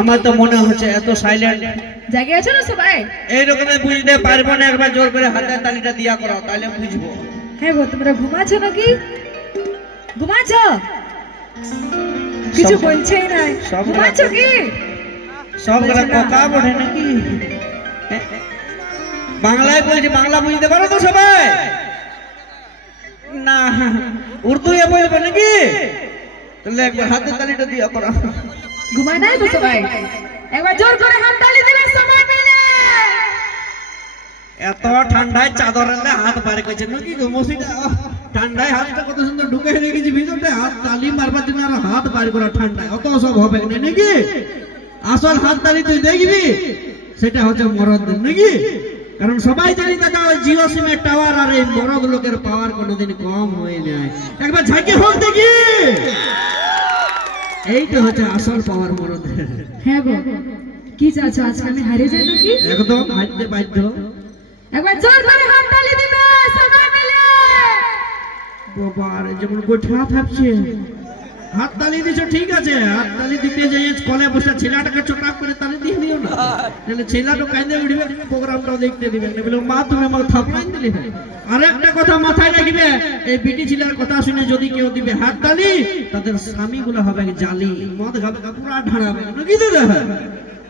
আমার তো মনে হচ্ছে এত সাইলেন্ট জায়গা আছে না সবাই এইরকমে বুঝতে পারবো না। একবার জোর করে হাতের তালিটা দিয়া করো, তাহলে বুঝবো। হ্যাঁ গো, তোমরা ঘুমাচ্ছ নাকি? ঘুমাচ্ছ? কিছু বলছেই না। ঘুমাচ্ছ কি? সব গলা কোকা বড়ে নাকি? বাংলায় বলছি, বাংলা বুঝতে পারো তো সবাই? না উর্দু এ বলবে নাকি? তাহলে একবার হাতের তালিটা দিয়া করো। ঘুমায় নাই তো সবাই? একবার জোর করে হাত তালি দিলে সবাই মিলে। এত ঠান্ডায় চাদরে হাত বার করছে নাকি গো মসিটা? ঠান্ডায় হাতটা কত সুন্দর ঢুকে রেখেছি ভিতরটা, হাত তালি মারবার জন্য আর হাত বার করা ঠান্ডায় অত সব হবে না নাকি? আসল হাত তালি তুই দেখবি, সেটা হচ্ছে মরদদের নাকি? কারণ সবাই জানি দাদা ওই জিও সিমের টাওয়ার আর এই মরদ লোকের পাওয়ার কোনোদিন কম হয়ে যায়। একবার ঝাঁকি হোক দেখি, এইটা হচ্ছে আসল পাওয়ার মরদের। হ্যাঁ গো, কি চাচ্ছ আজকে আমি হারিয়ে যাই নাকি? একদম হারতে বাধ্য। একবার জোর করে হাত তালি দিবে সবাই মিলে। বাবা রে, যেমন গোঠা থাকছে। হাত তালি দিছো ঠিক আছে, হাত তালি দিতে যাই কলে বসে ছেলেটাকে চোটাপ করে তালি দিয়ে দিও না, তাহলে ছেলেটা কাঁদে উঠবে, প্রোগ্রামটাও দেখতে দিবে না। বলে মা তুমি আমাকে থাপড়াই দিলে। আর একটা কথা মাথায় রাখবে, এই বিটি ছেলের কথা শুনে যদি কেউ দিবে হাত তালি, তাদের স্বামীগুলো হবে জালি, মদ খাবে পুরা ঢাড়াবে নাকি দাদা?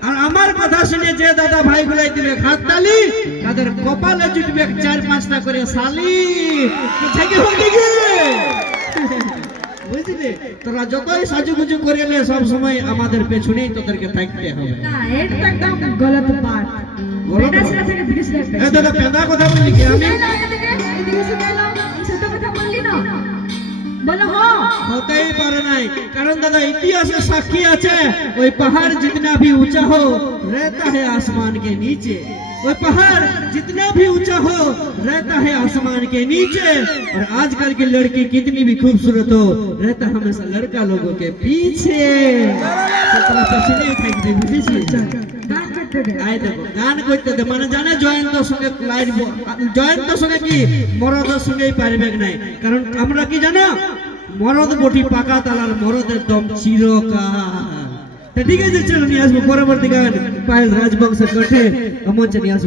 আর আমার কথা শুনে যে দাদা ভাই গুলাই দিবে হাত তালি, তাদের কপালে জুটবে 4-5টা করে শালি। বুঝলি, তোরা যতই সাজুগুজু করে এলে সব সময় আমাদের পেছনেই তোদেরকে থাকতে হবে। না, এটা তো একদম গলত বাত। বেটা ছেলে থেকে ব্রিটিশ লাগবে। এই দাদা পেদা কথা বলি কি আমি? এদিকে শুনে এলো, সত্য কথা বললি না? বলো হ্যাঁ। হতেই পারে নাই, কারণ দাদা ইতিহাসে সাক্ষী আছে, ওই পাহাড় जितना भी ऊंचा हो रहता है आसमान के नीचे। वो पहाड़ जितना भी ऊंचा हो रहता है आसमान के नीचे। और आजकल की लड़की कितनी भी खूबसूरत हो रहता हमेशा लड़का लोगों के पीछे। গান করতে দে, মানে জানে জয়ন্তর সঙ্গে লাইন, জয়ন্তর সঙ্গে কি মরদের সঙ্গেই পারবে নাই। কারণ আমরা কি জানো, মরদ বটি পাকা তালার, মরদের দম চিরকাল। ঠিক আছে, চলো নিয়ে আসবো পরবর্তী গান। পায়েল রাজবংশের কণ্ঠে অমঞ্চে নিয়ে আসবো।